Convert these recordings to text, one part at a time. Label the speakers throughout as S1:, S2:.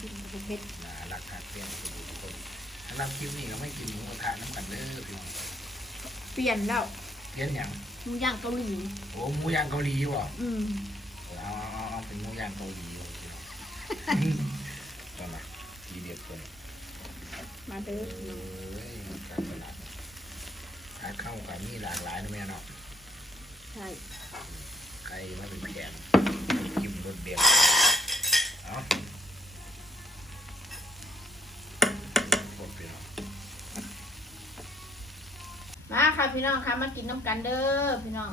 S1: กินกับเพชร
S2: นะรักหักเพียนสุทุกคนสำหรับคลิ
S1: ป
S2: นี้ราไม่กินหมูกระทะน้ำกันเด้อพี่น้อง
S1: เปลี่ยนแล้ว
S2: เปลี่ยนอย่าง
S1: หมูย่างเกาหลี
S2: โอ้หมูย่างเกาหลีวะ
S1: อืม
S2: เอาเอาเอาเป็นหมูย่างเกาหลีวะพี่น้องตอนละทีเด็ดตัน
S1: มาเด้อ
S2: ถ้ยการตลาดขาเข้ากันมีหลากหลายนะแม่เนาะ
S1: ใช่
S2: ใครว่าเป็นแผงกินบนเบียร์เอา
S1: มาค่ะพี่น้องค่ะมากินน้ำกันเด้อพี่น้อง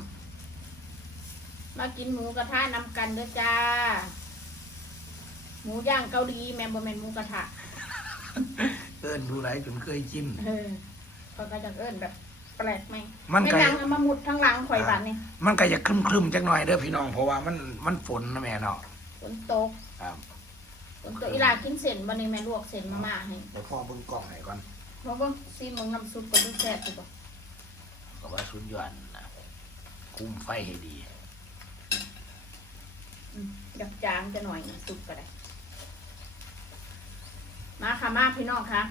S1: มากินหมูกระทะน้ำกันเด้อจ้า หมูย่างเกาหลีแม่นบ่แม่นหมูกระทะ
S2: เอิ้นดูไรจนเคยกิน
S1: เออเขาก็จะเอิ้นแบบ แปลกไหม
S2: มัน
S1: ไม่
S2: ไก่
S1: ดังเอามามุดทั้งหลังข่อยบัดนี่
S2: มันก็จะครึมๆจักหน่อยเด้อพี่น้องเพราะว่ามันมันฝนนะแม่เนาะ
S1: ฝนตก
S2: ครับ
S1: ฝนตกอีหลากินเส้นบันนี้แม่ลวกเส้นมาม่าให้
S2: ไปพ่อเบิ่งกล้องไหนก่อน
S1: เพราะว่าซีมึงน้ำซุปก็ดูแซ่บอยู่บ่
S2: ก็ว่าสุดยอดนะคุมไฟให้ดี
S1: อืมอยากจางจะหน่อยนะซุปก็ได้ มาค่ะมาพี่น้องค่ะ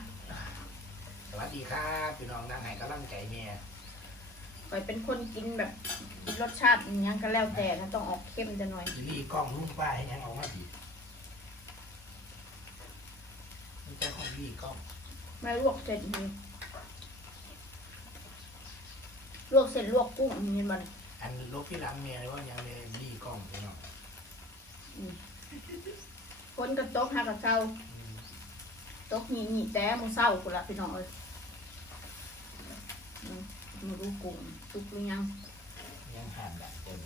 S2: สวัสดีครับพี่น้องนั่งให้กำลังใจแม่
S1: ข่อยเป็นคนกินแบบรสชาติอหยังก็แล้วแต่นะต้องออกเข้มจะหน่อย
S2: ทีนี่กล้องลุงป้าให้ยังออกมาดีนี่เจ้าของพี่กล้อง
S1: แม่ลวกเสร็จนี่ล วกเสร็จลวกกุ้งนี่มัน
S2: อันลบที่หลังเมียเลยว่ายังเลยดีกล้องพี่น้อง
S1: คนกระตกหากระเซา
S2: อืม
S1: ตกหนีหนีแต่มึงเศร้ากูละพี่น้องเอ้ยอืมมึงรู้กุ้งสุกหรือยัง
S2: ยังห่านแบบเต็ม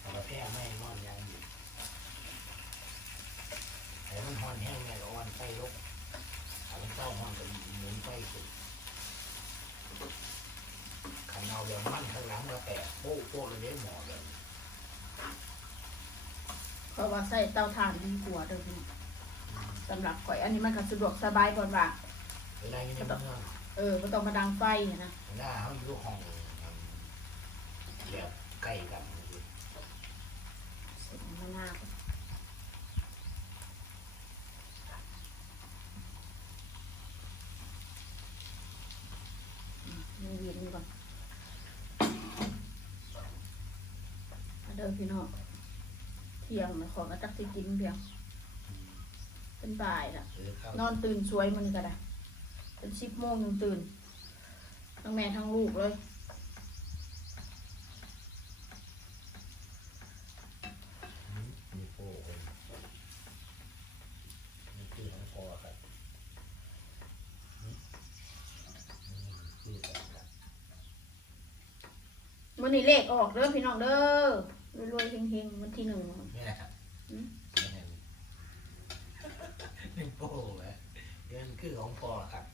S2: เอาไปแพร่ไม่นอนยังอยู่ไอ้มันหอนแห้งแม่ก็อ่อนไฟลกเอามันเต้าหอนก็หมุนไฟสุดขัน เอาเดี๋ยวมันข้างหลังมาแปะโป๊ะโป๊ะเลยเด้หมอเลย
S1: เพราะว่าใส่เตาถ่านดีกว่าเดิมสำหรับข่อยอันนี้มันก็สะดวกสบายกว่าว่า
S2: เอยู่ในเมือง
S1: เออไม่ต้องมาดังไฟเนี่ยนะ
S2: หน้าเขาอยู่ห้องแบบใกล้กัน
S1: เสร็จมะนาวอืมมันเย็นก่อน มาเดินพี่น้องเที่ยงนะขอมาตักสิกินเพียงเป็นบ่ายละ
S2: เออเข้าน
S1: อนตื่นสวยมันก็ได้เป็นสิบโมงยังตื่นทั้งแม่ทั้งลูกเลย
S2: มีโป้คนนี่คือของพ่อครับนี่คือของครับ
S1: มันนี่เลขออกเด้อพี่น้องเด้อ รวยๆเฮงๆวันที่หนึ่ง
S2: นี่แหละครับ
S1: อืม
S2: นี่โป้แหละเรื่องคือของพ่อครับ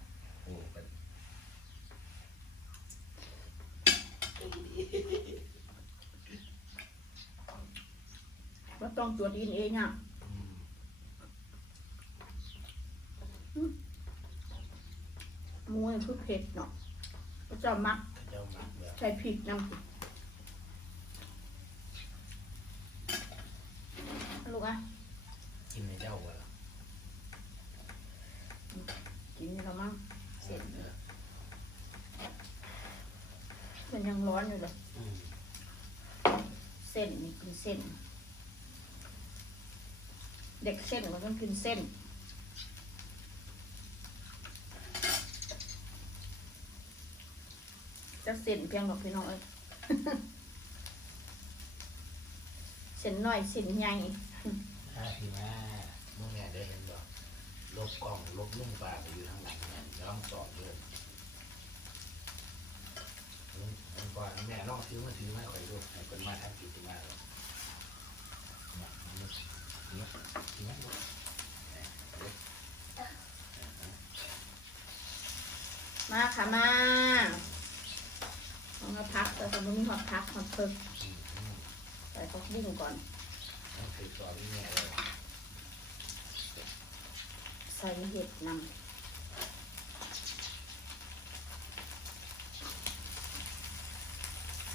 S2: โอ้เป็น
S1: ว่าต้องตรวจดีเอ็นเอเนี่ย
S2: อืม
S1: หมูนี่คือเผ็ดเนาะก็จะมัก
S2: เขาเจ้าหมักแบบ
S1: ใส่พริกน้ำพริก ลูกอะ
S2: กินในเจ้าก็แล้ว
S1: กินนี่แล้วมั้ง
S2: เสร็จเนอะ
S1: มันยังร้อนอยู่เลย
S2: อืม
S1: เส้นนี่กินเส้น เด็กเส้นมันต้องกินเส้นจะเส้นเพียงดอกพี่น้องเอ้ย เส้นน้อยเส้นใหญ่
S2: ห้าพี่ห้ามื่อไงได้เห็นบ่ลบกล้องลบลุ่มปลาไปอยู่ทางหลังเนี่ยย้อมสอบเลยมันก่อนแม่ลองซื้อมาซื้อมาคอยดูให้คนมาทำกิจมาเลยเนี่ยมันเนี่ยเนี่ยเนี่ย
S1: มาค่ะมาเอามาพักแต่ตอนนี้มีหอดพักหอดเพิก
S2: อืมอืม
S1: ใส่ผักบุ้งก่อน
S2: ติดต่อพี่แม่เลย
S1: ใส่เห็ดนำ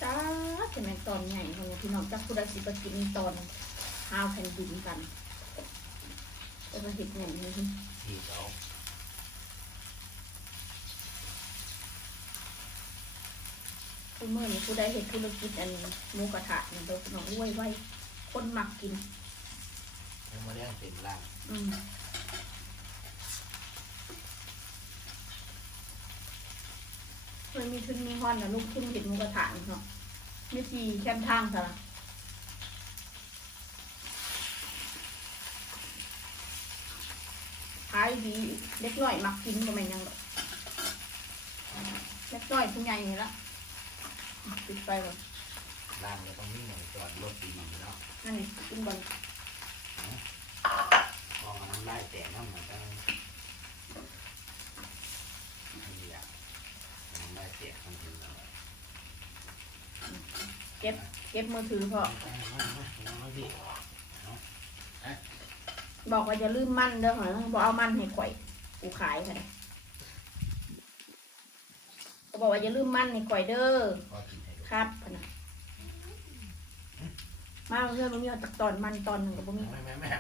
S1: จ้าจะแม่นตอนใหญ่คนนี้พี่น้องจักผู้ใดสิปกินตอนข้าวแผ่นดินกันจะมาเห็ดใหญ่นี่
S2: ที่เขา
S1: คุณเมื่อนี้ผู้ใดเห็นธุรกิจอันหมูกระทะนี่เดี๋ยวน้องรวยไว้ คนมักกิน
S2: ยังไม่ได้เป็นร่าง
S1: อืมมันมีทุนมีฮอนนะลูกขึ้นเห็ดหมูกระทะนี่เนาะไม่ทีแคมทางซะละขายดีเล็กน้อยมักกินก็ไม่นหยังหรอกเล็กน้อยผู้ใหญ่นี่ละปิดไปก่อน
S2: ร่างเราต้องมีหน่อยจอดรถดีๆเนาะ
S1: นั่นนี่กินบอล
S2: พอมันไล่แต่น้ำมันก็นี่อะมันไล่แต่มันถึงแล้ว
S1: เก็บเก็บมือถือพอ
S2: มามามามาพี่
S1: บอกว่าจะลืมมั่นเด้อเหรอบอกเอามั่นให้ข่อยกูขายค่ะก็บอกว่าจะลืมมั่นให้ข่อยเด้อ
S2: พอกินให้ดู
S1: ครับพะนะ มาเพื่อนมันมีตักตอนมันตอนหนึ่งกับบ่มี
S2: แม่แม่แม่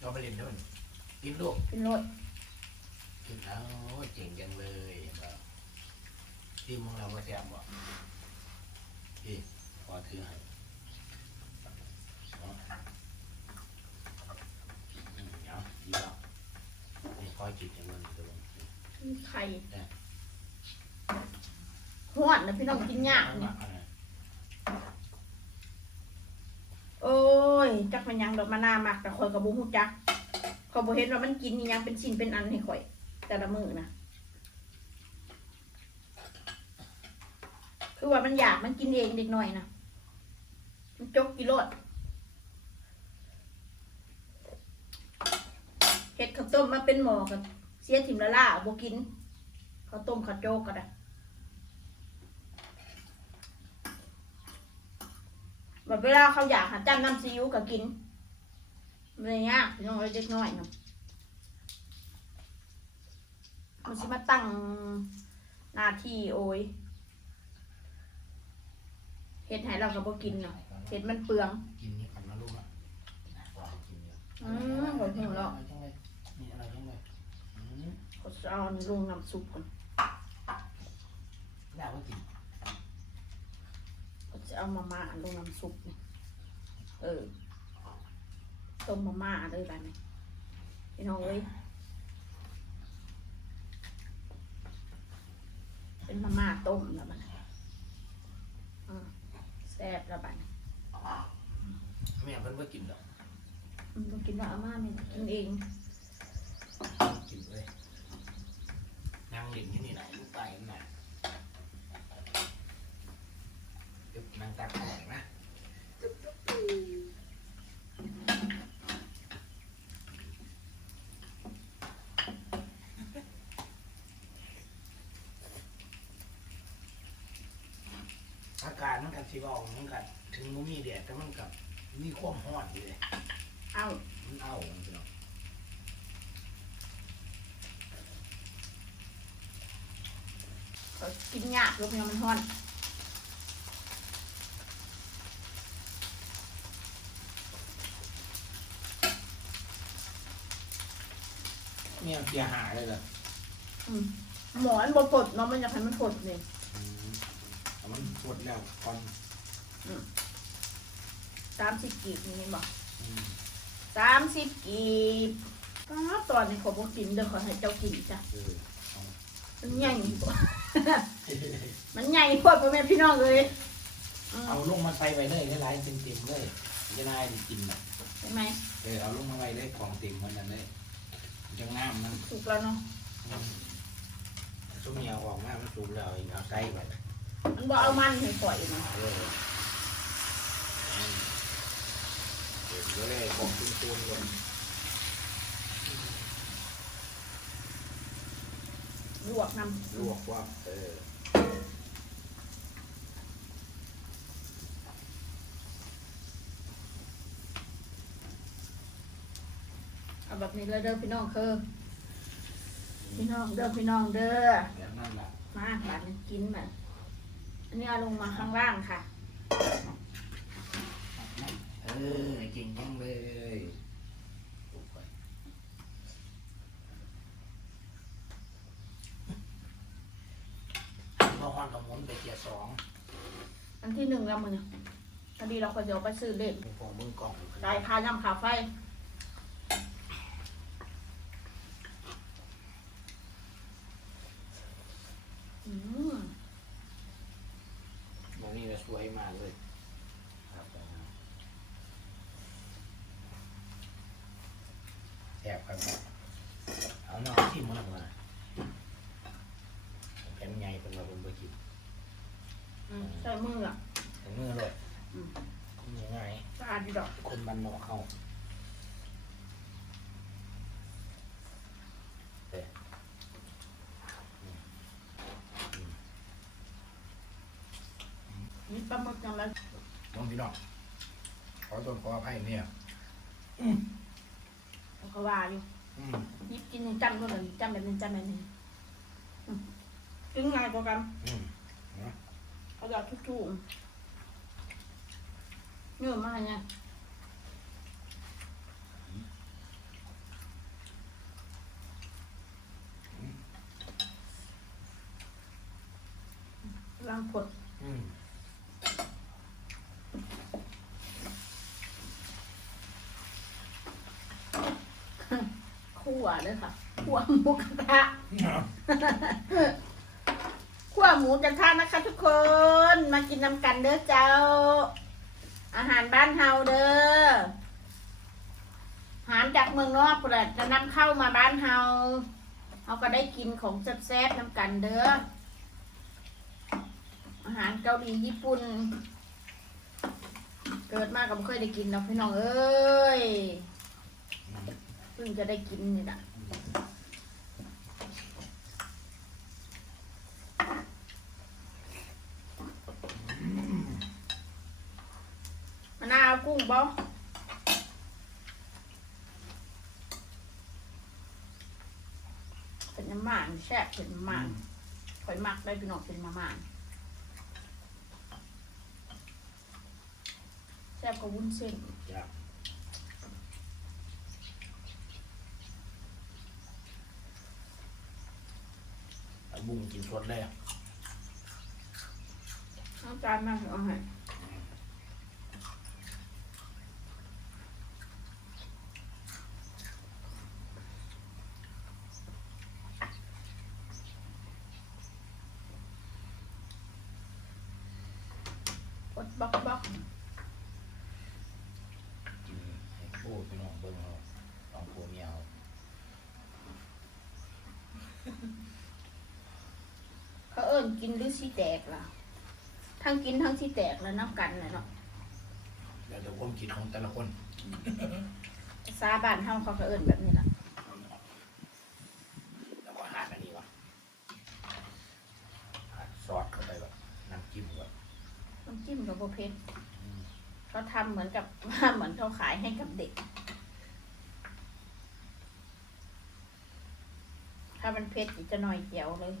S2: เราไปเรียนด้วยกินลูก
S1: เป็นรถ
S2: กินเอาเจ๋งจังเลยที่มึงเราก็แซ่บบ่พี่พอถือให้อืมเดี๋ยวดีแล้วนี่คอยจิตจังเลยตัว
S1: มีไข่หวดนะพี่น้องกินยากนี่โอ้ ยจักมันยังดอกมะนาวมักแต่ข่อยกับบุ้งจักเขาบ่เห็นว่ามันกินนี่ยังเป็นชิ้นเป็นอันให้ข่อย แต่ละมือนะคือว่ามันอยากมันกินเองเด็กน้อยนะมันจกกิโลดเห็ดข้าวต้มมาเป็นหมอกับเสียถิ่มละล่าบ่กินข้าวต้มข้าวโจกก็ได้แบบเวลาเขาอยากหาจ้ำน้ำซีอิ๊วก็กิน ไรเงี้ยพี่น้องเล็กน้อยเนาะมันสิมาตั้งหน้าที่โอ้ยเห็ดให้เราก็บ่กินเนาะเห็ดมันเปลือง
S2: กินนี่ก่อนนะลูกอะวางกินเนี่ย
S1: อืมผมหิวแล้ว
S2: นี่อะไรจังเลยอืม
S1: เขาจะเอาลงน้ำซุปก่อน
S2: อยากว่ากิน
S1: เขาจะเอามาม่าลงน้ำซุปนี่เออ ต้มมาม่าเลยบ้านนี้พี่น้องเอ้ยเป็นมาม่าต้มแล้วมันอ่าแซ่บแล้วบ้านนี้
S2: แม่เพิ่นว่ากินหรอก
S1: อืมต้องกินว่าอาม่าไม่กินเอง
S2: กินเลยนั่งเล่นที่นี่ไหนลูกไก่นั่นน่ะเดี๋ยวนั่งตักของนะอา กาศมันกันสิเว่ามันกันถึงมันมีแดดแต่มันกับมีความร้อนอยู่เลย
S1: เอา
S2: มันเอามันสิเนาะ
S1: เขากินยากลูกเนี่ยมันฮ้อน
S2: เนี่ยเสียหายเลยเหรอ
S1: อืมหมอนบดปดเนาะมันอยากให้มันปดนี่
S2: อืมแต่มันปว ดแล้วก่อน
S1: สามสิบกีบนี่บอก
S2: อืม
S1: สามสิบกีบก็ตอนนี้ขอบอกกินเดี๋ยวขอให้เจ้ากินจ้ะ
S2: เออเอา
S1: มันใหญ่กว่ามันใหญ่กว่าพ่อแม่พี่น้องเลยอืม
S2: เอาลงมาใส่ไว้เลยหลายๆเต็มๆเลยจะนายได้กินน่ะ
S1: ใช่ไหม
S2: เออเอาลงมาไว้เลยของเต็มมันนั่นเลยมันจะงามมัน
S1: ถูกแล้วเนาะ
S2: ซุ้มเหนียวออกมามันสูงแล้วอีกเอาใส่ไว้
S1: มันบอกเอามันให้ปล่อยเนาะ
S2: เอออืมเดี๋ยวเลยของตุ้นๆเลย
S1: ลวกน้ำ
S2: ลวกว่าเออ
S1: เอาแบบนี้เลยเด้อพี่น้องคือพี่น้องเด้อพี่น้องเด้อ
S2: แบบนั้นแหละ
S1: มาบาดนี้กินแบบ อันนี้เอาลงมาข้างล่างค่ะ
S2: เออเก่งจังเลยพอฮอนกับหมุนไปเกียร์สอง
S1: อันที่หนึ่งแล้วมึงเนี่ยพอดีเราควรจะเอาไปซื้อเล่น
S2: มึงฟองมึงกล่อง
S1: ได้ค่าน้ำค่าไฟ อืม
S2: มองนี่จะ สวยมากเลยครับแอบครับเอาหน่อยที่มันมาแผ่นใหญ่เป็นมาเป็นบะกิน
S1: อืมใส่มืออะ
S2: ถึงมือเลย
S1: อืม
S2: ยังไง
S1: สะอาดดีดอก
S2: คนมันนอกเข้า
S1: ปลาหมึกจังเลย
S2: น้องพี่น้องขอต้นขออภัยเนี่ย
S1: แล้วก็ว่าอยู่
S2: อืม
S1: หยิบกินจำก็เลยจำแบบนี้จำแบบนี้อืมกินง่ายกว่ากัน
S2: อืม
S1: เขาจะทุกๆเนื้อมาเนี่ยล้างผด
S2: อืม
S1: คั่วเลยค่ะคั่วหมูกระทะขั้วหมูกระทะนะคะ ทุกคนมากินน้ำกันเด้อเจ้า อาหารบ้านเฮาเด้ออาหารจากเมืองนอกพุ่นแหละจะนำเข้ามาบ้านเฮาเขาก็ได้กินของแซ่บๆน้ำกันเด้ออาหารเกาหลีญี่ปุ่นเกิดมาก็ไม่เคยได้กินหรอกพี่น้องเอ้ยเพิ่งจะได้กินนี่แหละมะนาวกุ้งบ่เป็นน้ำหมานแซ่บเป็นน้ำหมานข่อยมักได้พี่น้องเป็นน้ำหมานแซ่บกับวุ้นเส้น
S2: จ้ะเอา บุ้งกินสดเลยอะ
S1: น้ำจานมาเอาให้กดบล็อกบล็อก
S2: กินให้ปูพี่น้องเบิ่งเอาลองปูเมียเอา
S1: เขาเอิ้นกินหรือสีแตกล่ะ ทั้งกินทั้งสีแตกแล้วน้ำกันเลยเนาะ
S2: แล้วแต่ความคิดของแต่ละคน
S1: ภาษาบ้านเฮาเขาก็เอิ้นแบบนี้ล่ะ
S2: แล้วก็หาดอันนี้วะหาดซอสเข้าไปแบบน้ำจิ้มแบบ
S1: น้ำจิ้มกับโบเพ็ดเขาทำเหมือนกับเหมือนเขาขายให้กับเด็ก ถ้ามันเผ็ดอีกจะหน่อยเดียวเลย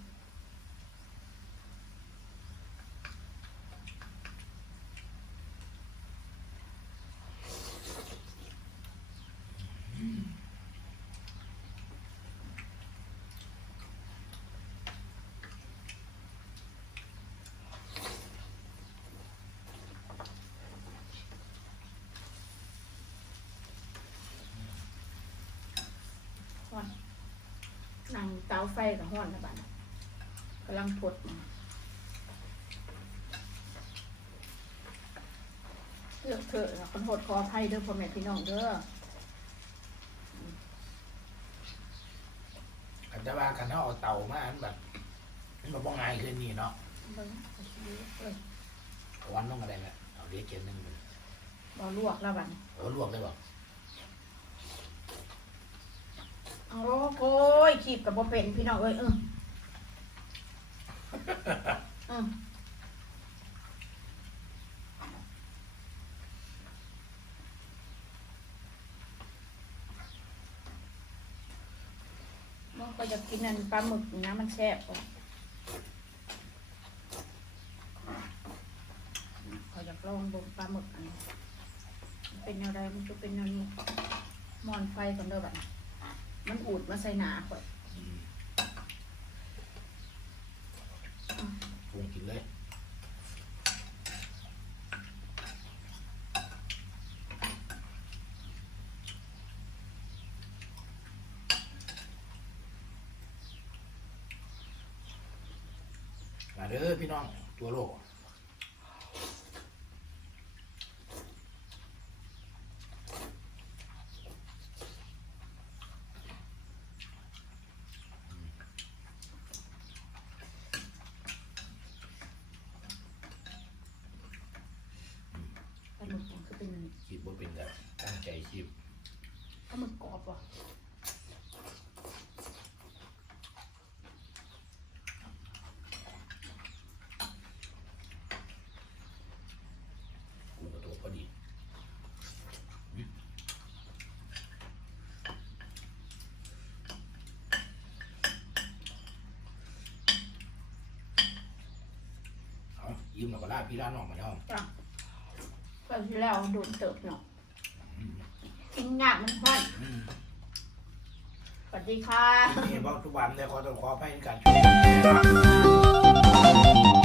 S1: ฮ้อน นั่งเตาไฟกับห้อนนะบ้านกำลังพดมาเลือกเถอะนะคนโหดขออภัยเด้อพ่อแม่พี่น้องเด้อ
S2: กันจะว่ากันถ้าเอาเตามาอันแบบมันแบบว่าง่ายขึ้นนี่เนาะ
S1: เบิ่งเอาชีวิตเอ้ย
S2: เอาวันต้องอะไรแหละเอาเรียกเกณฑ์หนึ่งไป
S1: บ่ลวกแล้วบัด
S2: เออลวกได้บ่
S1: เอา โอ้ยขีบกับบ่เป็นพี่น้องเอ้ยเออเออมันก็อยากกินนั่นปลาหมึกนะมันแซ่บกว่าเขาอยากลองเบนปลาหมึกอันนี้เป็นอะไรมันจะเป็นนวนี้มอนไฟก่อนเด้อบัดนี้ มันอูดมาใส่หนาข่อย
S2: ปรุงกินเลยมาเด้อพี่น้อง ตัวโล ใจคิด
S1: ปลาหมึกกรอบว่ะ
S2: กูกับตัวพอดีเอายิ้มหน่อยก็ลาพี่ลาน้องมาแล้ว
S1: จ้ะตอนที่แล้วโดนเติบเนาะ กินงากมันห้อนสวัสดีค่ะ
S2: นี่บอกทุกวันเลยขอต้องขอให้กัน